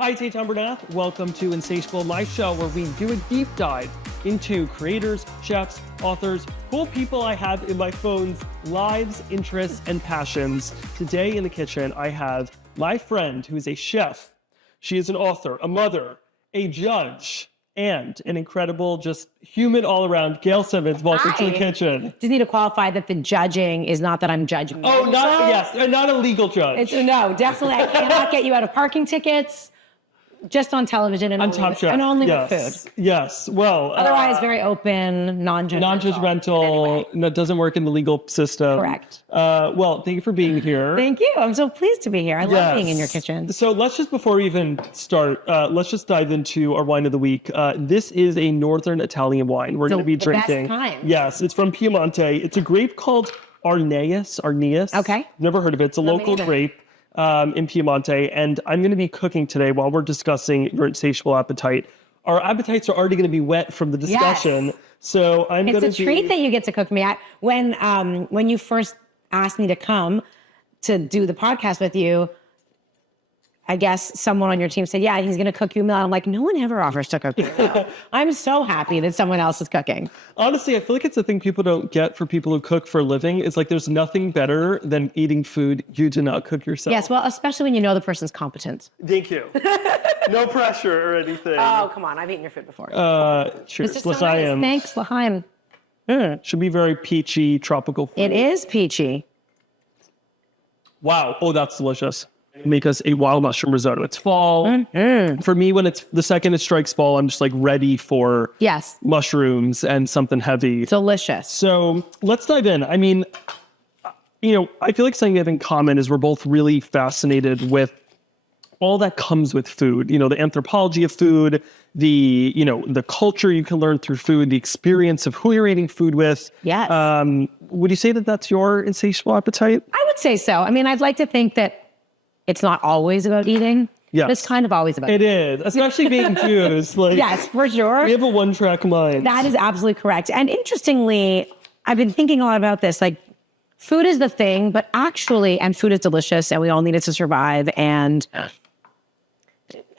Hi, it's Eitan Bernath. Welcome to Insatiable, my show where we do a deep dive into creators, chefs, authors, cool people I have in my phone's lives, interests, and passions. Today in the kitchen, I have my friend who is a chef. She is an author, a mother, a judge, and an incredible, just human all around. Gail Simmons, welcome to the kitchen. Just need to qualify that the judging is not that I'm judging. Oh, not a legal judge. No, definitely. I cannot get you out of parking tickets. Just on television and on only, Top Chef. And only yes. with food. Yes. Well, otherwise, very open, non-judgmental. Non-judgmental. Anyway. That doesn't work in the legal system. Correct. Well, thank you for being here. Thank you. I'm so pleased to be here. I love being in your kitchen. So let's just, before we even start, let's just dive into our wine of the week. This is a Northern Italian wine we're going to be drinking. Best kind. Yes, it's from Piemonte. It's a grape called Arneus. Okay. Never heard of it. It's a local grape. In Piemonte, and I'm going to be cooking today while we're discussing your insatiable appetite. Our appetites are already going to be wet from the discussion, yes. So It's a treat that you get to cook me. When you first asked me to come to do the podcast with you, I guess someone on your team said, yeah, he's going to cook you a meal. I'm like, no one ever offers to cook me a meal. I'm so happy that someone else is cooking. Honestly, I feel like it's the thing people don't get for people who cook for a living. It's like there's nothing better than eating food you do not cook yourself. Yes, well, especially when you know the person's competent. Thank you. No pressure or anything. Oh, come on. I've eaten your food before. Cheers. So nice. Thanks, L'chaim. Should be very peachy, tropical food. It is peachy. Wow. Oh, that's delicious. Make us a wild mushroom risotto. It's fall. Mm-hmm. For me, when it's the second it strikes fall, I'm just like ready for mushrooms and something heavy. Delicious. So let's dive in. I mean, I feel like something we have in common is we're both really fascinated with all that comes with food. The anthropology of food, the culture you can learn through food, the experience of who you're eating food with. Yes. Would you say that that's your insatiable appetite? I would say so. I mean, I'd like to think that it's not always about eating. Yeah, it's kind of always about eating. It is, especially being Jews. Yes, for sure. We have a one-track mind. That is absolutely correct. And interestingly, I've been thinking a lot about this. Like, food is the thing, but actually, and food is delicious, and we all need it to survive. And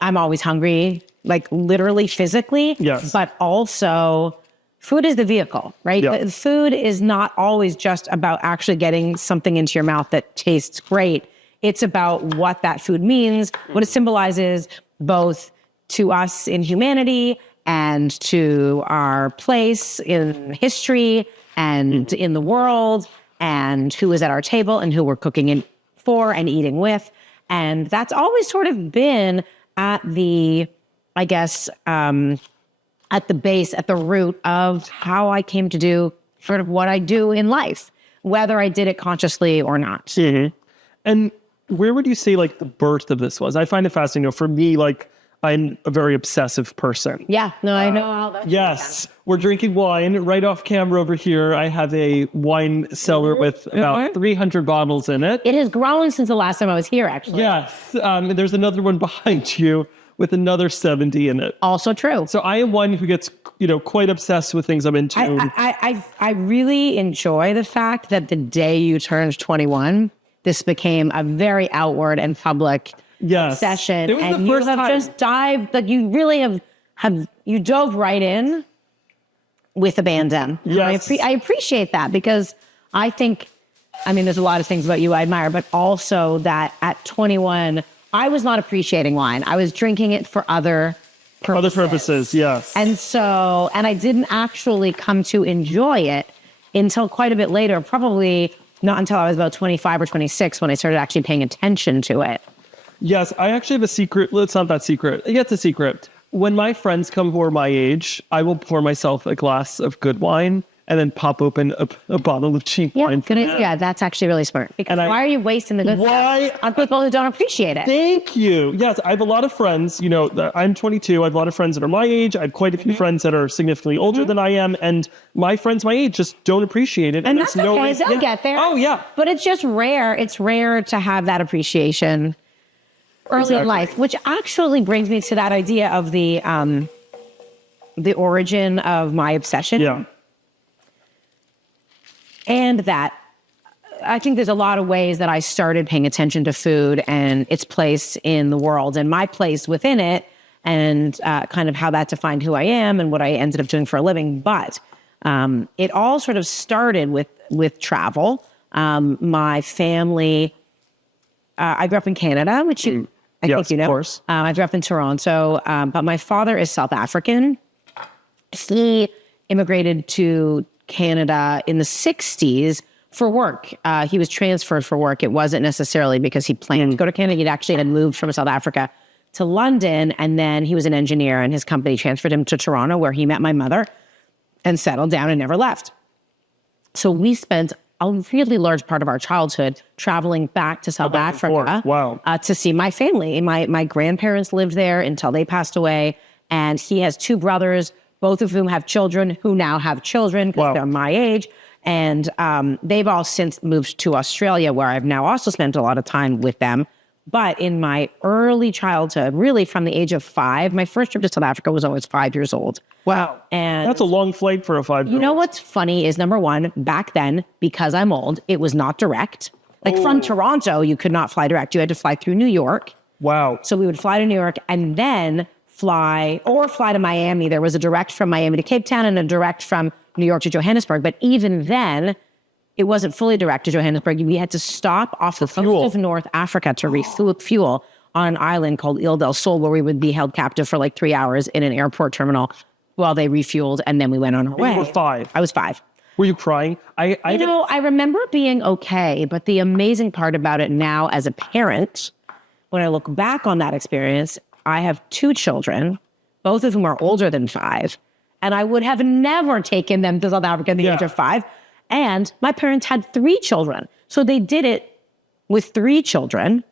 I'm always hungry, like literally, physically. Yes. But also, food is the vehicle, right? Yeah. Food is not always just about actually getting something into your mouth that tastes great. It's about what that food means, what it symbolizes both to us in humanity and to our place in history and in the world, and who is at our table and who we're cooking for and eating with. And that's always sort of been at the, I guess, at the base, at the root of how I came to do sort of what I do in life, whether I did it consciously or not. Mm-hmm. And where would you say like the birth of this was? I find it fascinating. For me, like I'm a very obsessive person. Yeah, no, I know how that. Yes, we're drinking wine right off camera over here. I have a wine cellar with about 300 bottles in it. It has grown since the last time I was here, actually. Yes, there's another one behind you with another 70 in it. Also true. So I am one who gets, quite obsessed with things I'm into. I really enjoy the fact that the day you turned 21, this became a very outward and public session. It was and the first time. Just dived, like you really you dove right in with abandon. Yes. I appreciate that because I think, there's a lot of things about you I admire, but also that at 21, I was not appreciating wine. I was drinking it for other purposes. Other purposes, yes. And I didn't actually come to enjoy it until quite a bit later, probably not until I was about 25 or 26 when I started actually paying attention to it. Yes, I actually have a secret. Well, it's not that secret. It's a secret. When my friends come who are my age, I will pour myself a glass of good wine and then pop open a bottle of cheap wine. Yeah, that's actually really smart. Because why are you wasting the good stuff on people who don't appreciate it? Thank you. Yes, I have a lot of friends, I'm 22. I have a lot of friends that are my age. I have quite a few friends that are significantly older than I am. And my friends my age just don't appreciate it. And that's okay. They'll get there. Oh, yeah. But it's just rare. It's rare to have that appreciation early in life, which actually brings me to that idea of the origin of my obsession. Yeah. And that I think there's a lot of ways that I started paying attention to food and its place in the world and my place within it, and kind of how that defined who I am and what I ended up doing for a living. But it all sort of started with travel. My family, I grew up in Canada, which I think you know. Of course. I grew up in Toronto, but my father is South African. He immigrated to Canada in the 60s for work. He was transferred for work. It wasn't necessarily because he planned to go to Canada. He'd actually had moved from South Africa to London, and then he was an engineer, and his company transferred him to Toronto, where he met my mother and settled down and never left. So we spent a really large part of our childhood traveling back to South Africa to see my family. My grandparents lived there until they passed away, and he has two brothers, both of whom have children who now have children because they're my age. And they've all since moved to Australia, where I've now also spent a lot of time with them. But in my early childhood, really from the age of 5, my first trip to South Africa was always 5 years old. Wow. And that's a long flight for a 5-year-old. You know what's funny is, number one, back then, because I'm old, it was not direct. Like from Toronto, you could not fly direct. You had to fly through New York. Wow. So we would fly to New York and then fly to Miami. There was a direct from Miami to Cape Town and a direct from New York to Johannesburg. But even then, it wasn't fully direct to Johannesburg. We had to stop off the coast of North Africa to refuel on an island called Ile del Sol, where we would be held captive for like 3 hours in an airport terminal while they refueled, and then we went on our way. You were 5. I was 5. Were you crying? I remember being okay, but the amazing part about it now as a parent, when I look back on that experience, I have 2 children, both of whom are older than 5, and I would have never taken them to South Africa at the age of 5. And my parents had 3 children. So they did it with 3 children,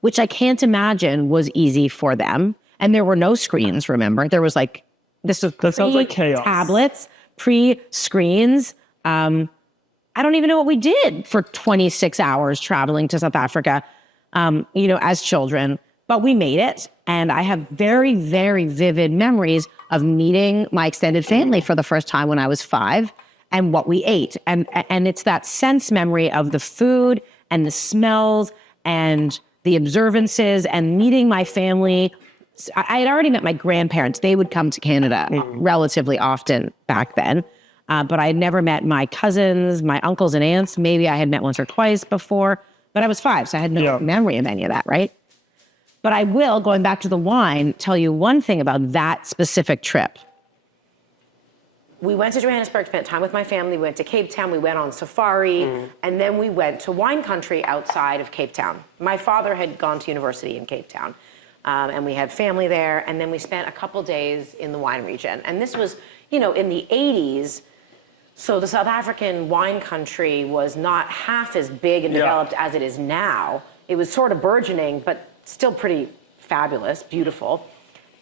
which I can't imagine was easy for them. And there were no screens, remember? There was like, that sounds like chaos. Tablets, pre-screens. I don't even know what we did for 26 hours traveling to South Africa, as children. But we made it. And I have very, very vivid memories of meeting my extended family for the first time when I was 5. And what we ate. And it's that sense memory of the food and the smells and the observances and meeting my family. I had already met my grandparents. They would come to Canada relatively often back then. But I had never met my cousins, my uncles and aunts. Maybe I had met once or twice before, but I was 5, so I had no memory of any of that, right? But I will, going back to the wine, tell you one thing about that specific trip. We went to Johannesburg, spent time with my family, we went to Cape Town, we went on safari, and then we went to wine country outside of Cape Town. My father had gone to university in Cape Town, and we had family there, and then we spent a couple days in the wine region. And this was, in the 80s, so the South African wine country was not half as big and developed as it is now. It was sort of burgeoning, but still pretty fabulous, beautiful.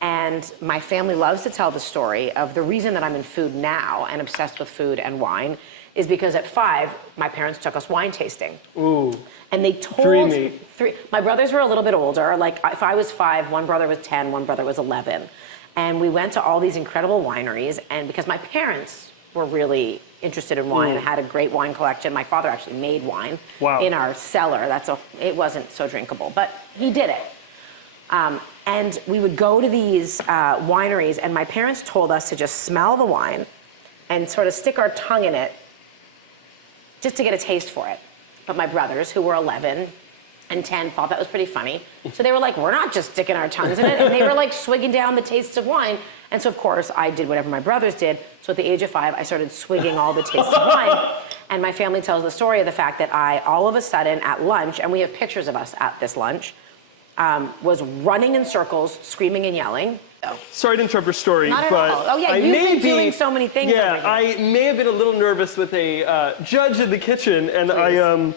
And my family loves to tell the story of the reason that I'm in food now and obsessed with food and wine is because at 5, my parents took us wine tasting. Ooh. And they told 3. My brothers were a little bit older. Like if I was 5, one brother was 10, one brother was 11. And we went to all these incredible wineries. And because my parents were really interested in wine and had a great wine collection, my father actually made wine in our cellar. It wasn't so drinkable, but he did it. And we would go to these wineries, and my parents told us to just smell the wine and sort of stick our tongue in it just to get a taste for it. But my brothers, who were 11 and 10, thought that was pretty funny. So they were like, we're not just sticking our tongues in it. And they were like swigging down the tastes of wine. And so, of course, I did whatever my brothers did. So at the age of 5, I started swigging all the tastes of wine. And my family tells the story of the fact that I, all of a sudden at lunch, and we have pictures of us at this lunch, was running in circles, screaming and yelling. Sorry to interrupt your story, Not at but all. Oh yeah, you've been doing so many things. Yeah, I may have been a little nervous with a judge in the kitchen, and I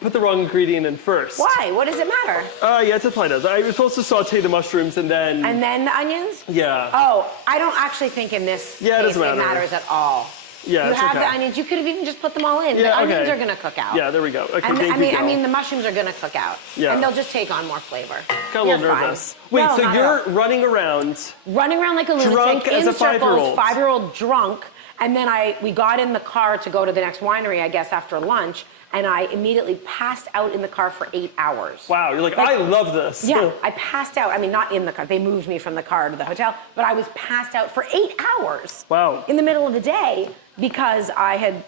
put the wrong ingredient in first. Why? What does it matter? Yeah, it probably does. I was supposed to saute the mushrooms and then... And then the onions? Yeah. Oh, I don't actually think in this case it matters at all. Yeah, you have the onions. You could have even just put them all in. Yeah, the onions are going to cook out. Yeah, there we go. Okay, and I mean, the mushrooms are going to cook out. Yeah. And they'll just take on more flavor. Got a little nervous. Wait, so you're running around... Running around like a lunatic drunk in as a circles, 5-year-old. 5-year-old drunk. And then we got in the car to go to the next winery, I guess, after lunch, and I immediately passed out in the car for 8 hours. Wow, you're like, I love this. Yeah, I passed out. I mean, not in the car. They moved me from the car to the hotel, but I was passed out for 8 hours. Wow. In the middle of the day because I've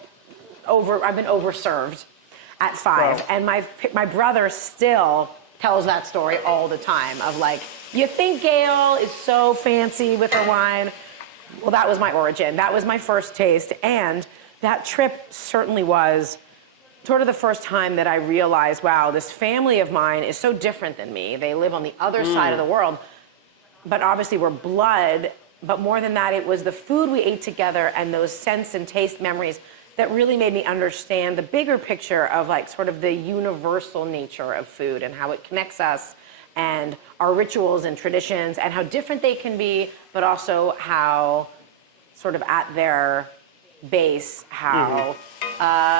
been overserved at 5. Wow. And my brother still tells that story all the time of like, you think Gail is so fancy with her wine? Well, that was my origin. That was my first taste. And that trip certainly was sort of the first time that I realized, wow, this family of mine is so different than me. They live on the other side of the world, but obviously we're blood. But more than that, it was the food we ate together and those sense and taste memories that really made me understand the bigger picture of like sort of the universal nature of food and how it connects us and our rituals and traditions and how different they can be, but also how sort of at their base, how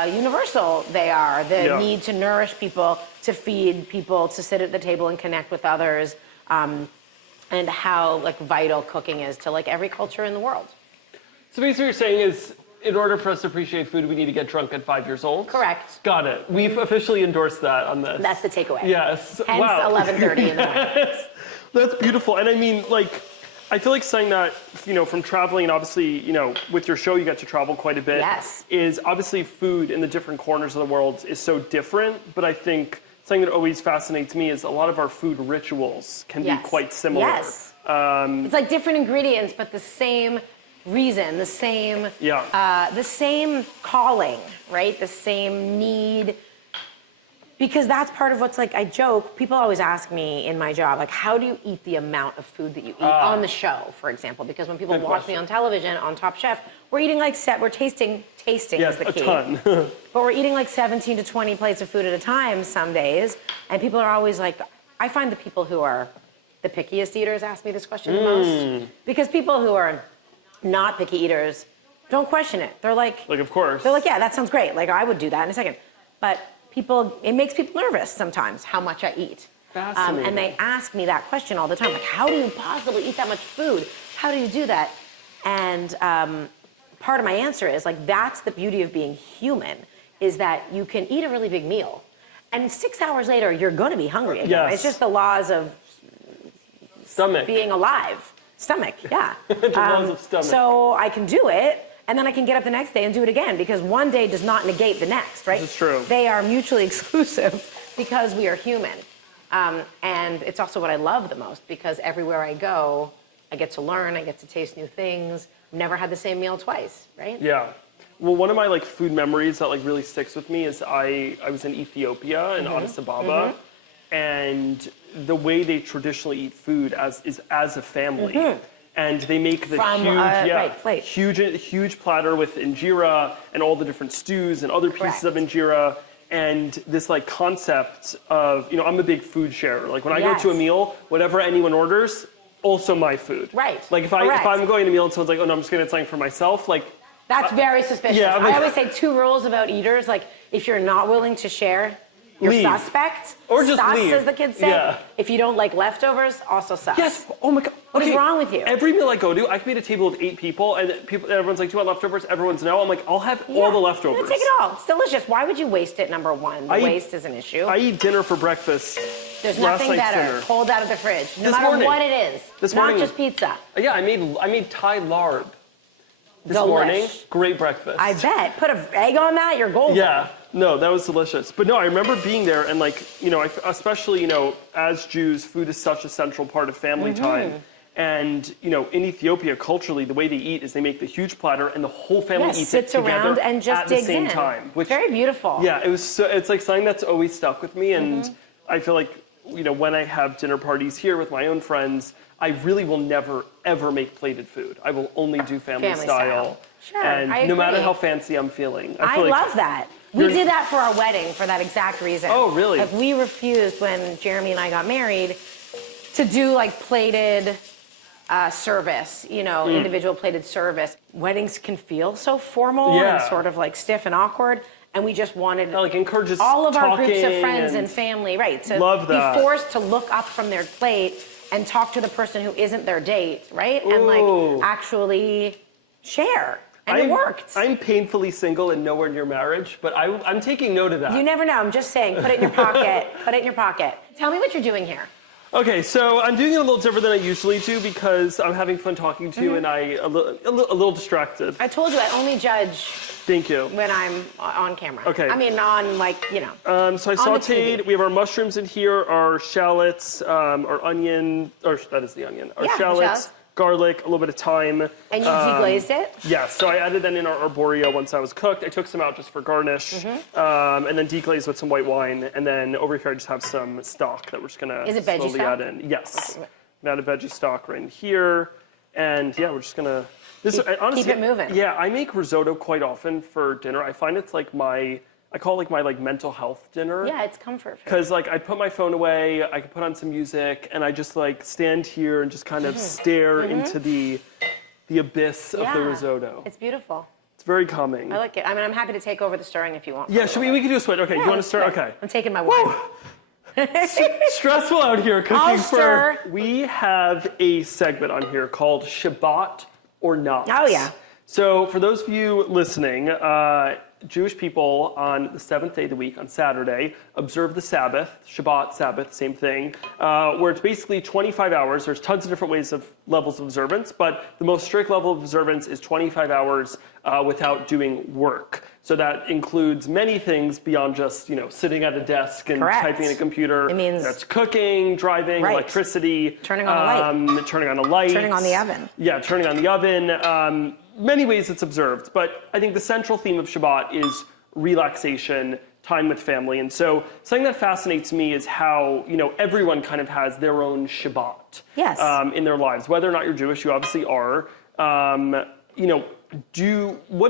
universal they are. The need to nourish people, to feed people, to sit at the table and connect with others, and how like vital cooking is to like every culture in the world. So basically what you're saying is, in order for us to appreciate food, we need to get drunk at 5 years old? Correct. Got it. We've officially endorsed that on this. That's the takeaway. Yes. Hence wow. 11:30 in the morning. That's beautiful. And I mean, like, I feel like saying that, you know, from traveling, and obviously, you know, with your show, you get to travel quite a bit. Yes. Is obviously food in the different corners of the world is so different. But I think something that always fascinates me is a lot of our food rituals can be quite similar. Yes. It's like different ingredients, but the same reason, the same calling, right? The same need. Because that's part of what's like, I joke, people always ask me in my job, like, how do you eat the amount of food that you eat on the show, for example? Because when people watch me on television, on Top Chef, we're eating like, we're tasting is the key. A ton. But we're eating like 17 to 20 plates of food at a time some days. And people are always like, I find the people who are the pickiest eaters ask me this question the most. Because people who are not picky eaters don't question it. They're like, of course. They're like, yeah, that sounds great. Like, I would do that in a second. But it makes people nervous sometimes how much I eat. Fascinating. And they ask me that question all the time. Like, how do you possibly eat that much food? How do you do that? And part of my answer is like, that's the beauty of being human, is that you can eat a really big meal. And 6 hours later, you're going to be hungry again. Yes. It's just the laws of being alive. Stomach, yeah. The laws of stomach. So I can do it, and then I can get up the next day and do it again, because one day does not negate the next, right? This is true. They are mutually exclusive because we are human. And it's also what I love the most, because everywhere I go, I get to learn, I get to taste new things. I've never had the same meal twice, right? Yeah. Well, one of my like food memories that like really sticks with me is I was in Ethiopia, in Addis Ababa, and the way they traditionally eat food is as a family. And they make the huge platter with injera and all the different stews and other pieces of injera. And this like concept of, you know, I'm a big food sharer. Like when I go to a meal, whatever anyone orders, also my food. Right. Like if I'm going to a meal and someone's like, oh no, I'm just gonna get something for myself, like that's very suspicious. Yeah, I always say 2 rules about eaters. Like, if you're not willing to share, you're suspect. Or just sus, leave. as the kids say. Yeah. If you don't like leftovers, also sus. Yes. Oh my God. What is wrong with you? Every meal I go to, I can be at a table with 8 people, and everyone's like, do you want leftovers? Everyone's no. I'm like, I'll have all the leftovers. Take it all. It's delicious. Why would you waste it, number one? Waste is an issue. I eat dinner for breakfast. There's nothing better. Dinner. Pulled out of the fridge. No matter what it is. This morning, not just pizza. Yeah, I made Thai lard. This Delish. morning, great breakfast. I bet. Put an egg on that, you're golden. Yeah, no, that was delicious. But no, I remember being there and like, you know, especially, you know, as Jews, food is such a central part of family time. And, you know, in Ethiopia, culturally, the way they eat is they make the huge platter and the whole family eats it together around and just at the digs same in. time. Which, very beautiful. Yeah, it's like something that's always stuck with me. And I feel like, you know, when I have dinner parties here with my own friends, I really will never, ever make plated food. I will only do family style. Sure, and I agree. no matter how fancy I'm feeling. I love that. We did that for our wedding for that exact reason. Oh, really? Like, we refused when Jeremy and I got married to do like plated service, you know, individual plated service. Weddings can feel so formal and sort of like stiff and awkward. And we just wanted encourages all of our groups of talking friends and family, right, to be forced to look up from their plate and talk to the person who isn't their date, right? And like actually share. And it worked. I'm painfully single and nowhere near marriage, but I'm taking note of that. You never know. I'm just saying, put it in your pocket. Put it in your pocket. Tell me what you're doing here. Okay, so I'm doing it a little different than I usually do because I'm having fun talking to you and I'm a little distracted. I told you I only judge. Thank you. When I'm on camera. Okay. I mean, on like, you know. So I sauteed. We have our mushrooms in here, our shallots, our onion, or that is the onion. Our shallots, garlic, a little bit of thyme. And you deglazed it? Yes. So I added that in our arborio once I was cooked. I took some out just for garnish, and then deglazed with some white wine. And then over here I just have some stock that we're just gonna slowly add in. Yes. Okay. Add a veggie stock right in here, and yeah, we're just gonna. Honestly, keep it moving. Yeah, I make risotto quite often for dinner. I find it's like I call it my mental health dinner. Yeah, it's comfort food. Because I put my phone away, I can put on some music, and I just stand here and just kind of stare into the abyss of the risotto. It's beautiful. It's very calming. I like it. I mean, I'm happy to take over the stirring if you want. Yeah, we can do a switch. Okay, you want to stir? Okay. I'm taking my wine. Stressful out here cooking I'll stir. We have a segment on here called Shabbat or Not. Oh, yeah. So for those of you listening, Jewish people on the seventh day of the week, on Saturday, observe the Sabbath, Shabbat, Sabbath, same thing, where it's basically 25 hours. There's tons of different levels of observance, but the most strict level of observance is 25 hours without doing work. So that includes many things beyond just, sitting at a desk and typing in a computer. It means that's cooking, driving, electricity. Turning on a light. Turning on a light. Turning on the oven. Yeah, turning on the oven. Many ways it's observed, but I think the central theme of Shabbat is relaxation, time with family. And so something that fascinates me is how, everyone kind of has their own Shabbat in their lives. Whether or not you're Jewish, you obviously are. What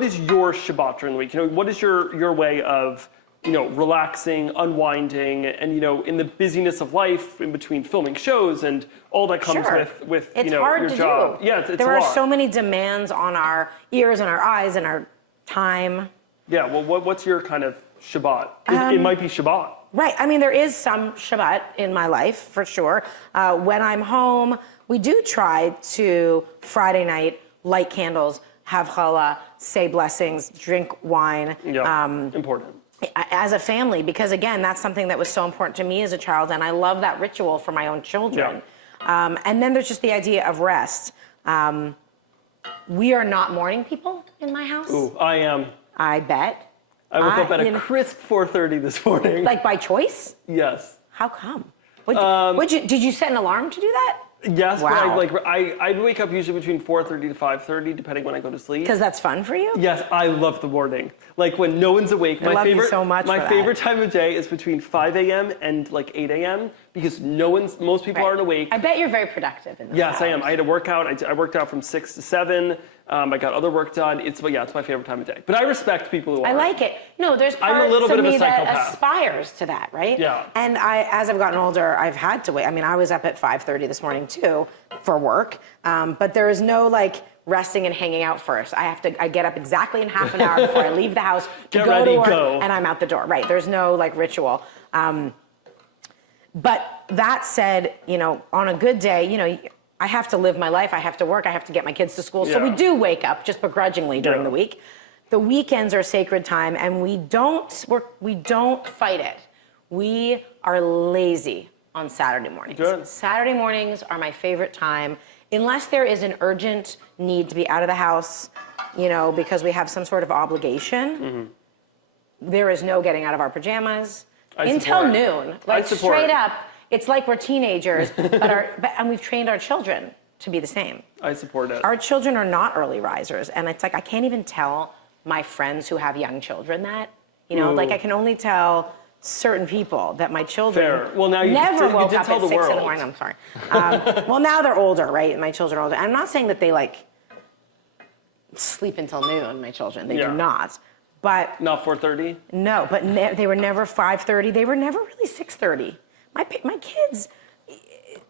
is your Shabbat during the week? What is your way of, relaxing, unwinding, and, in the busyness of life in between filming shows and all that comes with it's hard your to job. Do. Yeah, it's there a are lot. so many demands on our ears and our eyes and our time. Yeah, well, what's your kind of Shabbat? It might be Shabbat. Right. I mean, there is some Shabbat in my life, for sure. When I'm home, we do try to, Friday night, light candles, have challah, say blessings, drink wine. Yeah, important. As a family, because again, that's something that was so important to me as a child, and I love that ritual for my own children. Yeah. And then there's just the idea of rest. We are not morning people in my house. Ooh, I am. I bet. I woke up at a crisp 4:30 this morning. Like by choice? Yes. How come? Did you set an alarm to do that? Yes, wow. but I'd wake up usually between 4:30 to 5:30, depending when I go to sleep. Because that's fun for you? Yes, I love the morning. Like when no one's awake. I love you so much for that. My favorite time of day is between 5 a.m. and 8 a.m. because most people aren't awake. I bet you're very productive in those Yes, hours. I am. I had a workout. I worked out from 6 to 7. I got other work done. It's my favorite time of day. But I respect people who are. I like it. No, there's I'm a little parts bit of of a me that psychopath. aspires to that, right? Yeah. And as I've gotten older, I've had to wait. I mean, I was up at 5:30 this morning too for work, but there is no resting and hanging out first. I get up exactly in half an hour before I leave the house to go to work, and I'm out the door. Right. There's no ritual. But that said, on a good day, I have to live my life. I have to work. I have to get my kids to school. So we do wake up just begrudgingly during the week. The weekends are sacred time, and we don't fight it. We are lazy on Saturday mornings. Good. Saturday mornings are my favorite time, unless there is an urgent need to be out of the house, because we have some sort of obligation. Mm-hmm. There is no getting out of our pajamas until noon. Straight up. It's like we're teenagers, and we've trained our children to be the same. I support it. Our children are not early risers, and it's I can't even tell my friends who have young children that. I can only tell certain people that my children Well, now never woke up tell at the 6 in the world. morning. I'm sorry. Well, now they're older, right? My children are older. I'm not saying that they sleep until noon. My children, they do not. But not 4:30. No, but they were never 5:30. They were never really 6:30. My kids,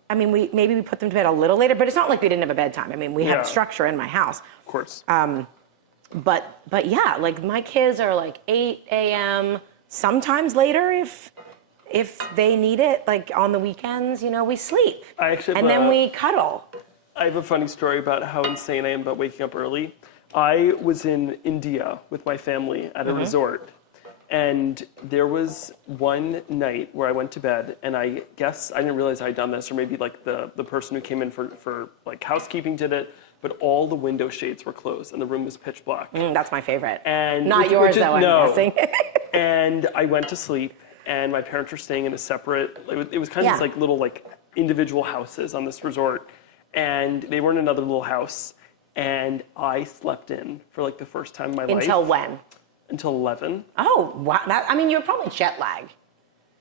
I mean, maybe we put them to bed a little later, but it's not like we didn't have a bedtime. I mean, we have structure in my house. Of course. But yeah, my kids are 8 a.m., sometimes later if they need it, on the weekends, we sleep. I actually and then we cuddle. I have a funny story about how insane I am about waking up early. I was in India with my family at a resort. And there was one night where I went to bed, and I guess I didn't realize I had done this, or maybe like the person who came in for like housekeeping did it, but all the window shades were closed and the room was pitch black. That's my favorite. And not yours, though, I'm guessing. And I went to sleep, and my parents were staying in a separate, it was kind of this like little like individual houses on this resort, and they were in another little house, and I slept in for like the first time in my life. Until when? Until 11. Oh, wow. You were probably jet lagged.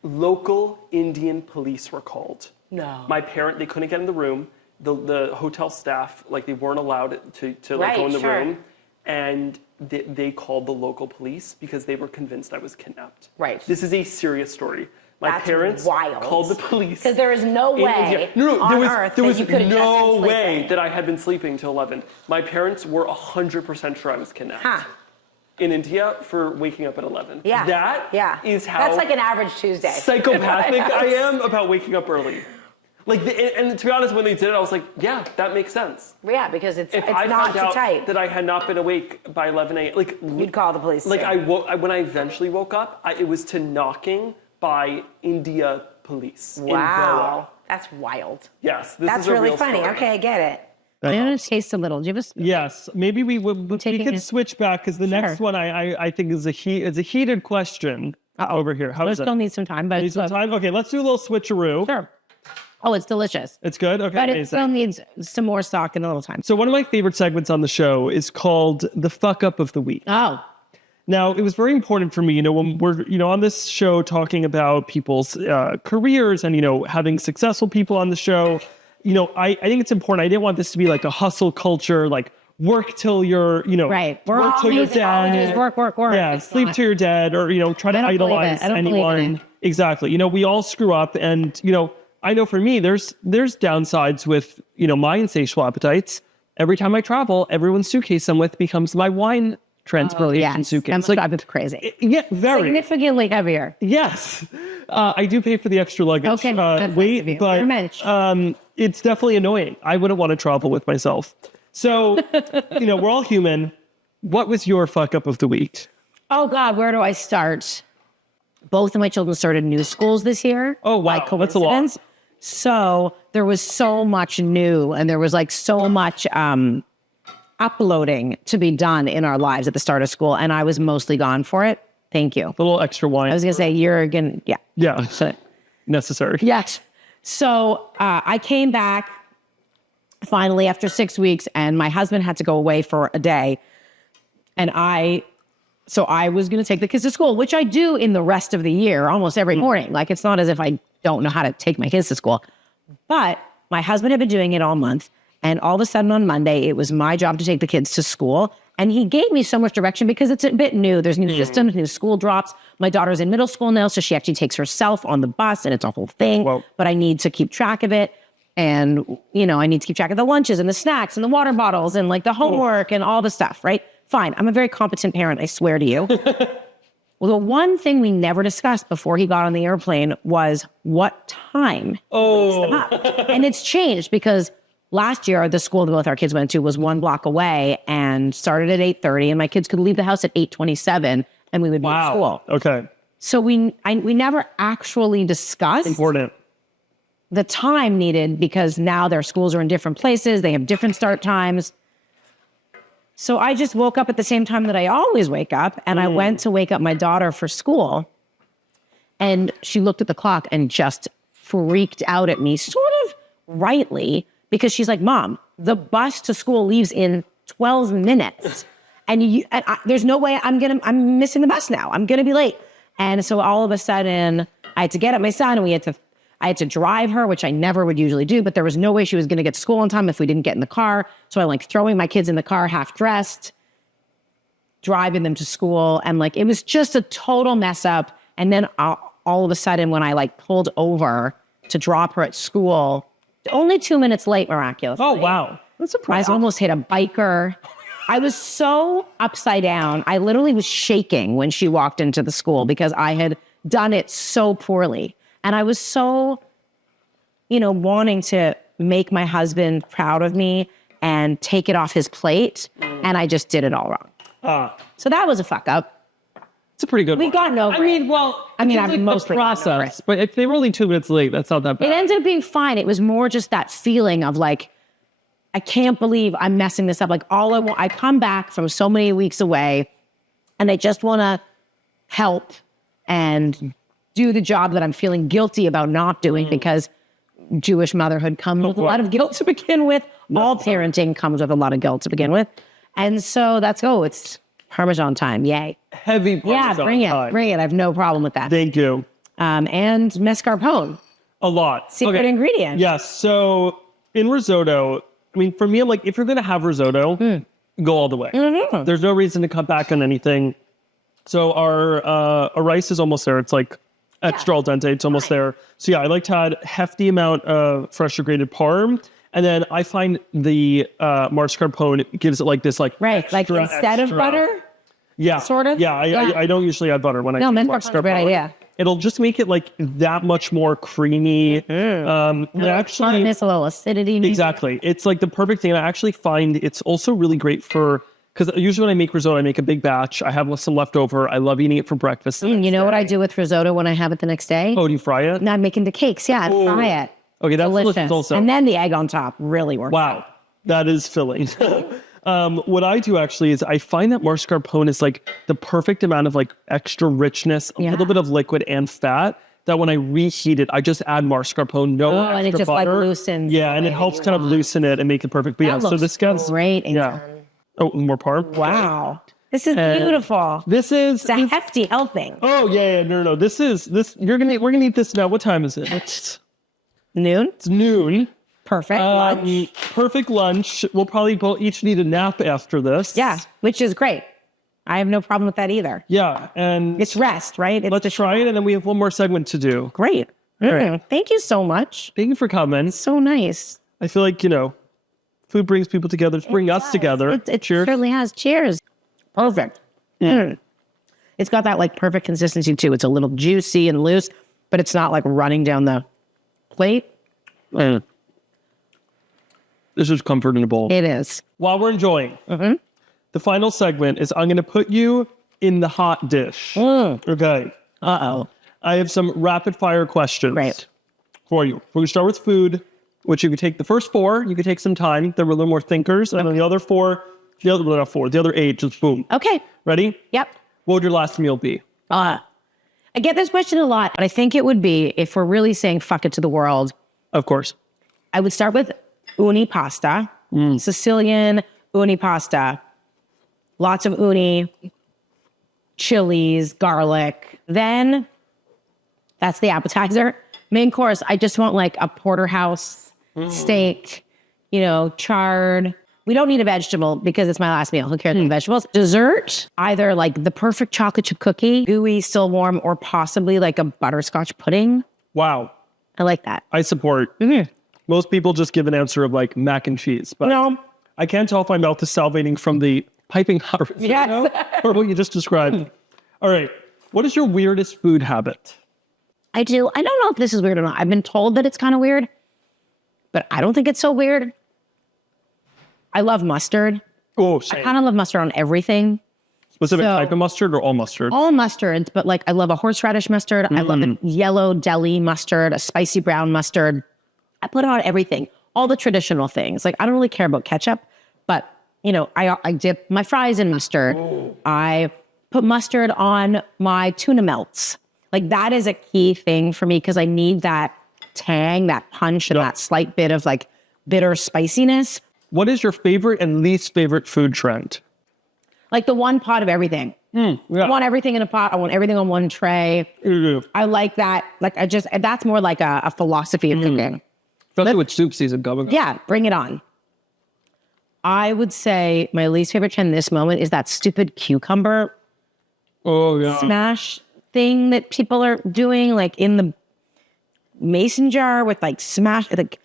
Local Indian police were called. No. They couldn't get in the room. The hotel staff, like, they weren't allowed to like, go in the room. And they called the local police because they were convinced I was kidnapped. Right. This is a serious story. My parents wild. called the police. Because there is no way on earth there was that you could have just been no way sleeping. that I had been sleeping till 11. My parents were 100% sure I was kidnapped. Huh. In India for waking up at 11. Yeah. That is how... That's like an average Tuesday. Psychopathic I am about waking up early. Like, and to be honest, when they did it, I was like, yeah, that makes sense. Yeah, because it's If I not found out too tight. that I had not been awake by 11 a.m., like... You'd call the police. Like, too. when I eventually woke up, it was to knocking by India police in Goa. Wow. That's wild. Yes, this That's is a really real funny. story. Okay, I get it. I'm going to taste a little. Do you have a Yes, maybe we Taking could it. switch back because the next one I think is a heated question over here. How I is it? still need some time, but Need it's some time? Okay, let's do a little switcheroo. Sure. Oh, it's delicious. It's good? Okay, But amazing. it still needs some more stock and a little time. So one of my favorite segments on the show is called the fuck up of the week. Oh, Now, it was very important for me, when we're, on this show talking about people's careers and, having successful people on the show, I think it's important. I didn't want this to be like a hustle culture, like work till you're, right. We're work till you're always dead. work. Yeah, It's sleep not. till you're dead, or, try to I don't believe idolize it. I don't believe in anyone. it. Exactly. We all screw up, and, I know for me, there's downsides with, my insatiable appetites. Every time I travel, everyone's suitcase I'm with becomes my wine transportation suitcase. I'm like, it's crazy. Yeah, very. Significantly heavier. Yes. I do pay for the extra luggage. Okay, that's nice of you. But You're mensch. it's definitely annoying. I wouldn't want to travel with myself. So, we're all human. What was your fuck up of the week? Oh, God, where do I start? Both of my children started new schools this year. Oh, wow. By That's a lot. coincidence. So there was so much new, and there was like so much uploading to be done in our lives at the start of school, and I was mostly gone for it. Thank you. A little extra wine. I was gonna say you're gonna, yeah. Yeah. So, Necessary. yes. So I came back finally after 6 weeks, and my husband had to go away for a day, and I was going to take the kids to school, which I do in the rest of the year, almost every morning. Like, it's not as if I don't know how to take my kids to school. But my husband had been doing it all month. And all of a sudden on Monday, it was my job to take the kids to school. And he gave me so much direction because it's a bit new. There's new systems, new school drops. My daughter's in middle school now, so she actually takes herself on the bus, and it's a whole thing. Whoa. But I need to keep track of it. And, I need to keep track of the lunches and the snacks and the water bottles and like the homework and all the stuff, right? Fine. I'm a very competent parent, I swear to you. Well, the one thing we never discussed before he got on the airplane was what time wakes them up. And it's changed because last year, the school that both our kids went to was 1 block away and started at 8:30, and my kids could leave the house at 8:27, and we would be at school. Okay. So we never actually discussed Important. the time needed because now their schools are in different places. They have different start times. So I just woke up at the same time that I always wake up, and I went to wake up my daughter for school, and she looked at the clock and just freaked out at me, sort of rightly, because she's like, Mom, the bus to school leaves in 12 minutes. And there's no way I'm missing the bus now. I'm going to be late. And so all of a sudden I had to get up my son, and I had to drive her, which I never would usually do, but there was no way she was going to get to school on time if we didn't get in the car. So I'm like throwing my kids in the car, half dressed, driving them to school. And like, it was just a total mess up. And then all of a sudden when I like pulled over to drop her at school, only 2 minutes late, miraculously. Oh, wow. That's I surprising. almost hit a biker. I was so upside down. I literally was shaking when she walked into the school because I had done it so poorly. And I was so, wanting to make my husband proud of me and take it off his plate and I just did it all wrong. So that was a fuck up. It's a pretty good We've gotten over it. I'm like most process, but if they were only 2 minutes late, that's not that bad. It ended up being fine. It was more just that feeling of like, I can't believe I'm messing this up. Like I come back from so many weeks away and I just want to help and do the job that I'm feeling guilty about not doing because Jewish motherhood comes with a lot of guilt to begin with. All parenting comes with a lot of guilt to begin with. And so it's Parmesan time. Yay. Heavy Parmesan bring it. time. Bring it. I have no problem with that. Thank you. And mascarpone. A lot. Secret ingredient. Yes. So in risotto, I mean, for me, I'm like, if you're going to have risotto, go all the way. Mm-hmm. There's no reason to cut back on anything. So our rice is almost there. It's like extra al dente. It's almost there. So yeah, I like to add hefty amount of freshly grated parm. And then I find the mascarpone gives it like this, like Right. Like instead of butter? Yeah. Sort of? Yeah. I don't usually add butter when I do mascarpone's a great idea. It'll just make it like that much more creamy. Actually, Tartness, a little acidity. Maybe. exactly. It's like the perfect thing. I actually find it's also really great for, because usually when I make risotto, I make a big batch. I have some left over. I love eating it for breakfast. You know what I do with risotto when I have it the next day? Oh, do you fry it? No, I'm making the cakes. Yeah, I fry it. Okay, that's Delicious. also. And then the egg on top really works. Wow, that is filling. What I do actually is I find that mascarpone is like the perfect amount of like extra richness, a little bit of liquid and fat, that when I reheat it, I just add mascarpone, no extra and it just butter. like loosens. Yeah, and it helps kind of loosen it and make it perfect. But yeah, so this gets great. Yeah. Oh, more parm. Wow. This is beautiful. This is It's a hefty helping. Oh yeah, no. We're gonna eat this now. What time is it? It's Noon? noon. Perfect. Lunch. Perfect lunch. We'll probably both each need a nap after this. Yeah, which is great. I have no problem with that either. Yeah, and It's rest, right? let's try it, and then we have one more segment to do. Great. Thank you so much. Thank you for coming. So nice. I feel like, food brings people together. It's bring us together. It Cheers. certainly has. Cheers. Perfect. It's got that like perfect consistency too. It's a little juicy and loose, but it's not like running down the plate. This is comfort in a bowl. It is. While we're enjoying, the final segment is I'm going to put you in the hot dish. Okay. Uh-oh. I have some rapid fire questions Great. for you. We're going to start with food, which you could take the first 4. You could take some time. There were a little more thinkers. And then the other 4, the other 8, just boom. Okay. Ready? Yep. What would your last meal be? I get this question a lot, but I think it would be, if we're really saying fuck it to the world, Of course. I would start with uni pasta, Sicilian uni pasta, lots of uni, chilies, garlic. Then that's the appetizer. Main course, I just want like a porterhouse steak, charred. We don't need a vegetable because it's my last meal. Who cares about vegetables? Dessert, either like the perfect chocolate chip cookie, gooey, still warm, or possibly like a butterscotch pudding. Wow. I like that. I support. Most people just give an answer of like mac and cheese, but No. I can't tell if my mouth is salivating from the piping hot Yes. or what you just described. All right. What is your weirdest food habit? I do. I don't know if this is weird or not. I've been told that it's kind of weird, but I don't think it's so weird. I love mustard. Oh, I kind of love mustard on everything. specific so- type of mustard or all mustard? All mustards, but like I love a horseradish mustard. I love a yellow deli mustard, a spicy brown mustard. I put it on everything, all the traditional things. Like I don't really care about ketchup, but I dip my fries in mustard. I put mustard on my tuna melts. Like that is a key thing for me because I need that tang, that punch, and that slight bit of like bitter spiciness. What is your favorite and least favorite food trend? Like the one pot of everything. I want everything in a pot. I want everything on one tray. I like that. Like that's more like a philosophy of cooking. Especially with soup season coming up. Yeah, bring it on. I would say my least favorite trend in this moment is that stupid cucumber Oh, yeah. smash thing that people are doing, like in the mason jar with like smash, like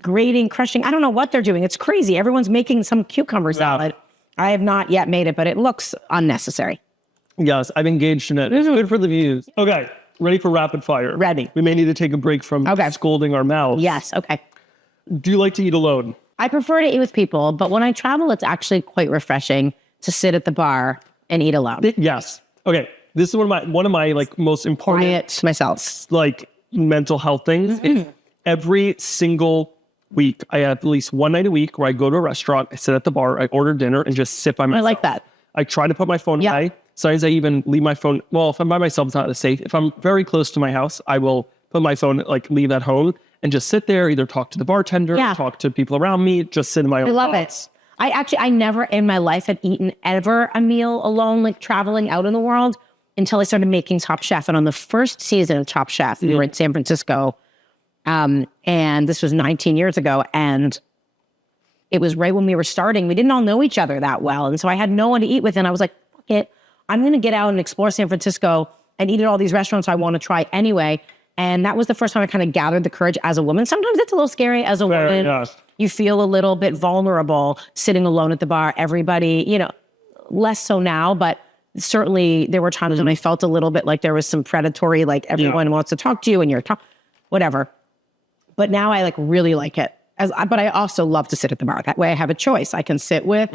grating, crushing. I don't know what they're doing. It's crazy. Everyone's making some cucumber salad. I have not yet made it, but it looks unnecessary. Yes, I've engaged in it. It's good for the views. Okay, ready for rapid fire? Ready. We may need to take a break from scolding our mouths. Yes. Okay. Do you like to eat alone? I prefer to eat with people, but when I travel, it's actually quite refreshing to sit at the bar and eat alone. Yes. Okay. This is one of my like most important Quiet myself. like mental health things. Is every single week, I have at least one night a week where I go to a restaurant, I sit at the bar, I order dinner and just sit by myself. I like that. I try to put my phone away. Sometimes I even leave my phone. Well, if I'm by myself, it's not as safe. If I'm very close to my house, I will put my phone, like leave at home and just sit there, either talk to the bartender, talk to people around me, just sit in my own. I love it. I never in my life had eaten ever a meal alone, like traveling out in the world until I started making Top Chef. And on the first season of Top Chef, we were in San Francisco. And this was 19 years ago. And it was right when we were starting. We didn't all know each other that well. And so I had no one to eat with. And I was like, fuck it. I'm going to get out and explore San Francisco and eat at all these restaurants I want to try anyway. And that was the first time I kind of gathered the courage as a woman. Sometimes it's a little scary as a woman. Yes. You feel a little bit vulnerable sitting alone at the bar. Everybody, less so now, but certainly there were times when I felt a little bit like there was some predatory, like everyone wants to talk to you and you're whatever. But now I really like it. But I also love to sit at the bar. That way I have a choice. I can sit with,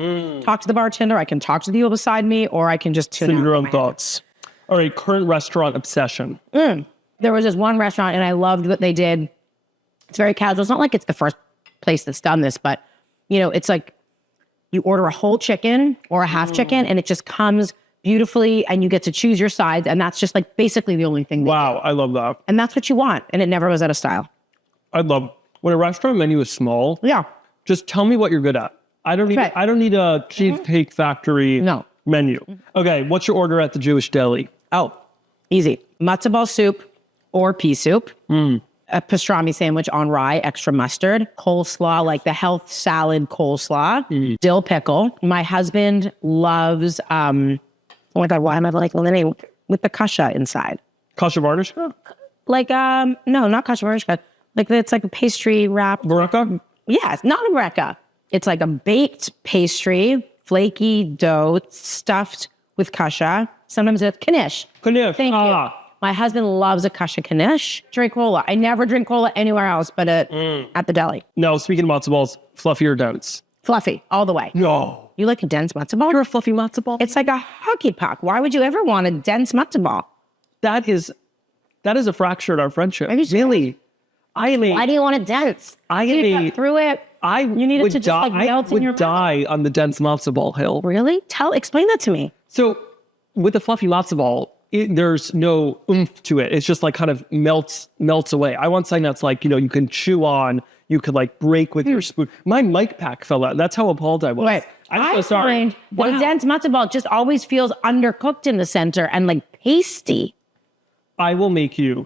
talk to the bartender, I can talk to the people beside me, or I can just tune out. Your own thoughts. All right, current restaurant obsession. There was this one restaurant and I loved what they did. It's very casual. It's not like it's the first place that's done this, but it's like you order a whole chicken or a half chicken and it just comes beautifully and you get to choose your sides. And that's just basically the only thing. Wow, I love that. And that's what you want. And it never goes out of style. I love when a restaurant menu is small. Yeah. Just tell me what you're good at. I don't need a Cheesecake Factory menu. Okay, what's your order at the Jewish deli? Oh, easy. Matzo ball soup or pea soup. A pastrami sandwich on rye, extra mustard, coleslaw, like the health salad coleslaw, dill pickle. My husband loves, oh my God, why am I the name? With the kasha inside. Kasha varnishka? No, not kasha varnishka. It's like a pastry wrap. Baraka? Yes, not a baraka. It's like a baked pastry, flaky dough stuffed with kasha. Sometimes it's knish. Knish. Thank you. My husband loves a kasha knish. Drink cola. I never drink cola anywhere else but at the deli. No, speaking of matzo balls, fluffy or dense? Fluffy, all the way. No. You like a dense matzo ball? You're a fluffy matzo ball? It's like a hockey puck. Why would you ever want a dense matzo ball? That is a fracture in our friendship. Really? Why do you want it dense? You cut through it. You need it to just melt in your mouth. I would die on the dense matzo ball hill. Really? Explain that to me. So with the fluffy matzo ball, there's no oomph to it. It's just kind of melts away. I want something that's you can chew on, you could break with your spoon. My mic pack fell out. That's how appalled I was. Right. I'm so sorry. But a dense matzo ball just always feels undercooked in the center and pasty. I will make you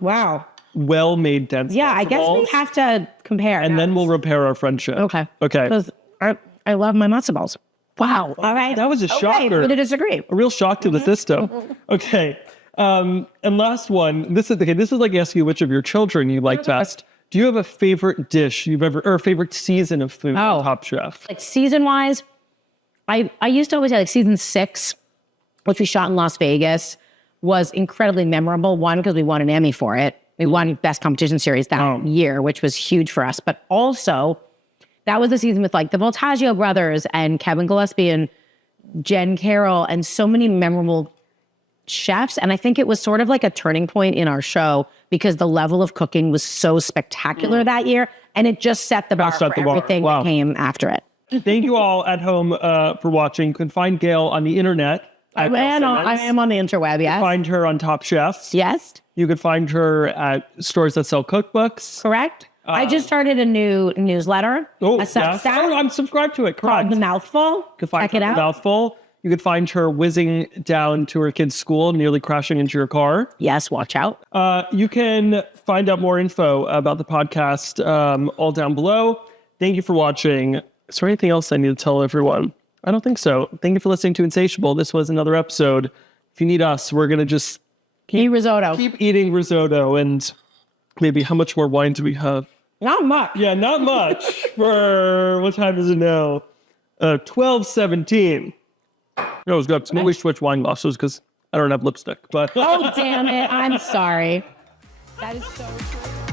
well-made dense matzo I guess balls, we have to compare. and then we'll repair our friendship. Okay. Because I love my matzo balls. Wow. All right. That was a shocker. I'm going to disagree. A real shock to the system. Okay. And last one. This is asking you which of your children you like best. Do you have a favorite dish or favorite season of food on Top Chef? Season-wise, I used to always say season 6, which we shot in Las Vegas, was incredibly memorable. One, because we won an Emmy for it. We won Best Competition Series that year, which was huge for us. But also, that was the season with the Voltaggio brothers and Kevin Gillespie and Jen Carroll and so many memorable chefs. And I think it was sort of a turning point in our show because the level of cooking was so spectacular that year. And it just set the bar for everything that came after it. Thank you all at home for watching. You can find Gail on the internet. I am on the interweb, yes. Find her on Top Chef. Yes. You could find her at stores that sell cookbooks. Correct. I just started a new newsletter. Oh, I'm subscribed to it. Correct. Called The Mouthful. Check it out. The Mouthful. You could find her whizzing down to her kid's school, nearly crashing into your car. Yes, watch out. You can find out more info about the podcast all down below. Thank you for watching. Is there anything else I need to tell everyone? I don't think so. Thank you for listening to Insatiable. This was another episode. If you need us, we're going to just keep eating risotto. And maybe how much more wine do we have? Not much. Yeah, not much. For what time is it now? 12:17. It was good. Maybe we switch wine glasses because I don't have lipstick. But oh, damn it. I'm sorry. That is so true.